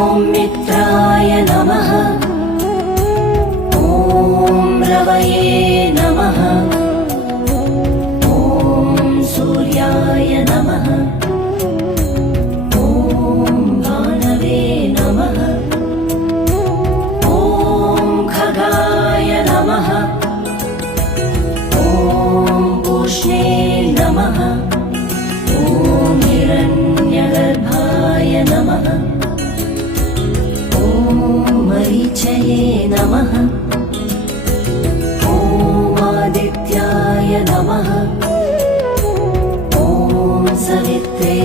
मित्राय नमः। ॐ रवये नमः। ॐ सूर्याय नमः। ॐ भानवे नमः। ॐ खगाय नमः। ॐ पूष्णे नमः। ॐ हिरण्यगर्भाय नमः। ॐ मरीचये नमः। ॐ आदित्याय नमः। ॐ सवित्रे